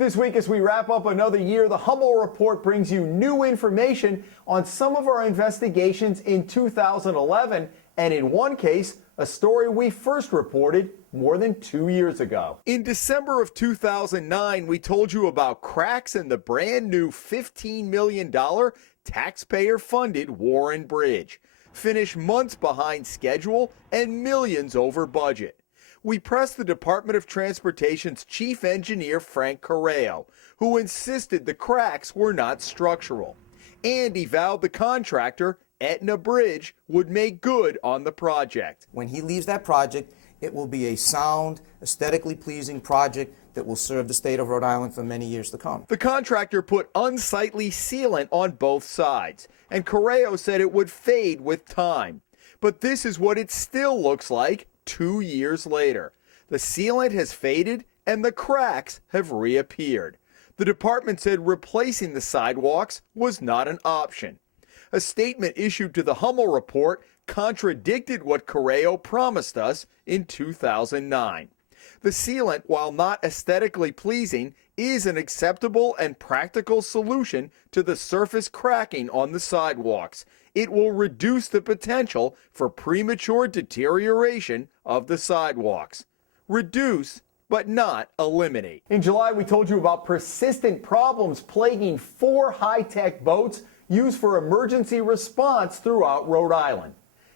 This week, as we wrap up another year, the Hummel Report brings you new information on some of our investigations in 2011, and in one case, a story we first reported more than 2 years ago. In December of 2009, we told you about cracks in the brand new $15 million taxpayer-funded Warren Bridge. Finished months behind schedule and millions over budget. We pressed the Department of Transportation's chief engineer, Frank Correo, who insisted the cracks were not structural. And he vowed the contractor, Aetna Bridge, would make good on the project. When he leaves that project, it will be a sound, aesthetically pleasing project that will serve the state of Rhode Island for many years to come. The contractor put unsightly sealant on both sides, and Correo said it would fade with time. But this is what it still looks like 2 years later. The sealant has faded and the cracks have reappeared. The department said replacing the sidewalks was not an option. A statement issued to the Hummel Report contradicted what Correo promised us in 2009. The sealant, while not aesthetically pleasing, is an acceptable and practical solution to the surface cracking on the sidewalks. It will reduce the potential for premature deterioration of the sidewalks. Reduce, but not eliminate. In July, we told you about persistent problems plaguing 4 high-tech boats used for emergency response throughout Rhode Island.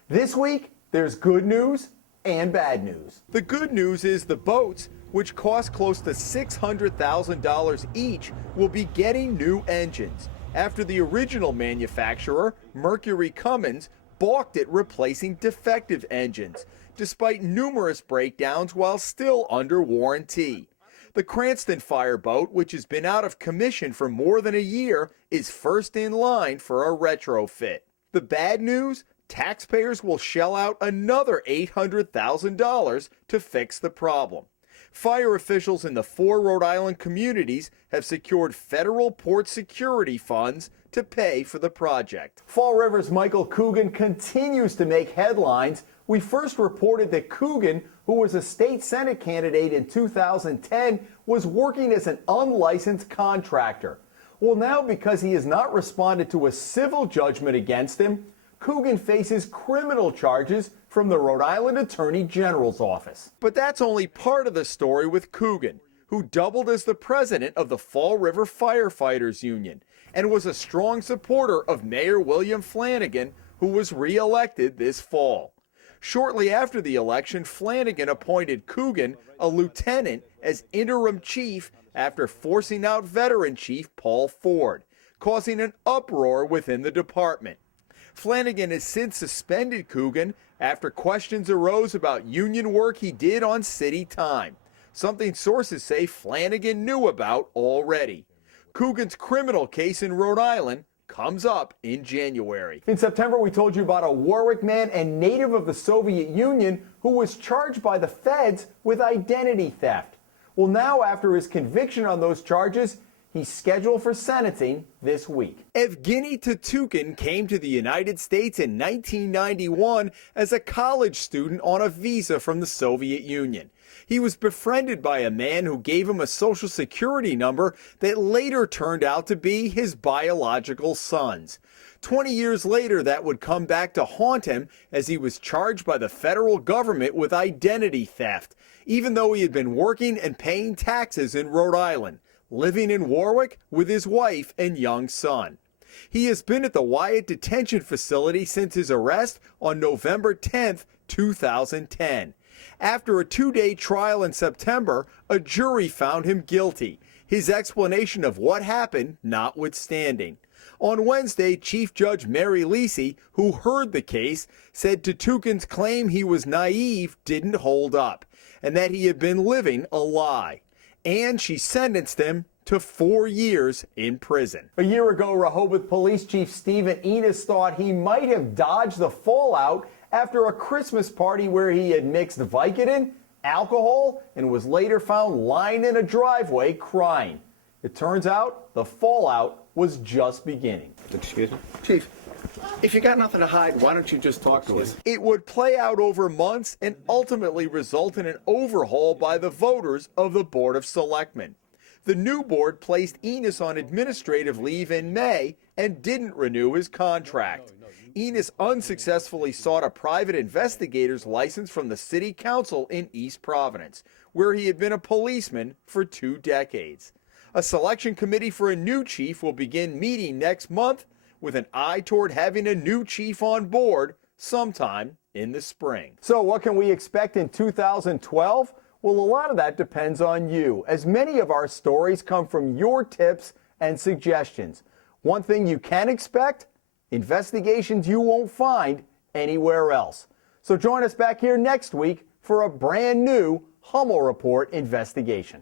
This week, there's good news and bad news. The good news is the boats, which cost close to $600,000 each, will be getting new engines after the original manufacturer, Mercury Cummins, balked at replacing defective engines, despite numerous breakdowns while still under warranty. The Cranston fireboat, which has been out of commission for more than a year, is first in line for a retrofit. The bad news? Taxpayers will shell out another $800,000 to fix the problem. Fire officials in the 4 Rhode Island communities have secured federal port security funds to pay for the project. Fall River's Michael Coogan continues to make headlines. We first reported that Coogan, who was a state senate candidate in 2010, was working as an unlicensed contractor. Well, now because he has not responded to a civil judgment against him, Coogan faces criminal charges from the Rhode Island Attorney General's office. But that's only part of the story with Coogan, who doubled as the president of the Fall River Firefighters Union and was a strong supporter of Mayor William Flanagan, who was re-elected this fall. Shortly after the election, Flanagan appointed Coogan a lieutenant as interim chief after forcing out veteran chief Paul Ford, causing an uproar within the department. Flanagan has since suspended Coogan after questions arose about union work he did on city time, something sources say Flanagan knew about already. Coogan's criminal case in Rhode Island comes up in January. In September, we told you about a Warwick man and native of the Soviet Union who was charged by the feds with identity theft. Well, now after his conviction on those charges, he's scheduled for sentencing this week. Evgeny Tutukin came to the United States in 1991 as a college student on a visa from the Soviet Union. He was befriended by a man who gave him a social security number that later turned out to be his biological son's. 20 years later, that would come back to haunt him as he was charged by the federal government with identity theft, even though he had been working and paying taxes in Rhode Island, living in Warwick with his wife and young son. He has been at the Wyatt Detention Facility since his arrest on November 10, 2010. After a 2-day trial in September, a jury found him guilty, his explanation of what happened notwithstanding. On Wednesday, Chief Judge Mary Lisi, who heard the case, said Tutukin's claim he was naive didn't hold up, and that he had been living a lie. And she sentenced him to 4 years in prison. A year ago, Rehoboth Police Chief Stephen ENOS thought he might have dodged the fallout after a Christmas party where he had mixed Vicodin, alcohol, and was later found lying in a driveway crying. It turns out the fallout was just beginning. Excuse me? Chief, if you got nothing to hide, why don't you just talk to us? It would play out over months and ultimately result in an overhaul by the voters of the Board of Selectmen. The new board placed ENOS on administrative leave in May and didn't renew his contract. ENOS unsuccessfully sought a private investigator's license from the city council in East Providence, where he had been a policeman for 2 decades. A selection committee for a new chief will begin meeting next month with an eye toward having a new chief on board sometime in the spring. So what can we expect in 2012? Well, a lot of that depends on you, as many of our stories come from your tips and suggestions. One thing you can expect: investigations you won't find anywhere else. So join us back here next week for a brand new Hummel Report investigation.